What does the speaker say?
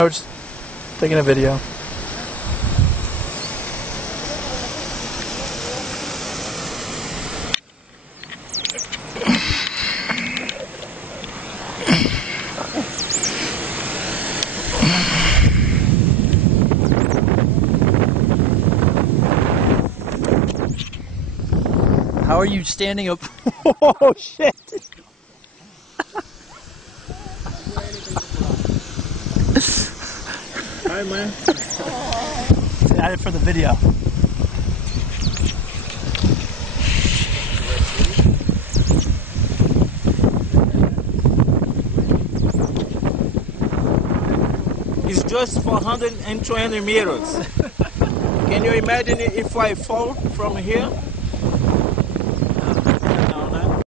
I was just taking a video. How are you standing up? Oh shit! Hi man. Add it for the video. It's just 420 meters. Can you imagine if I fall from here?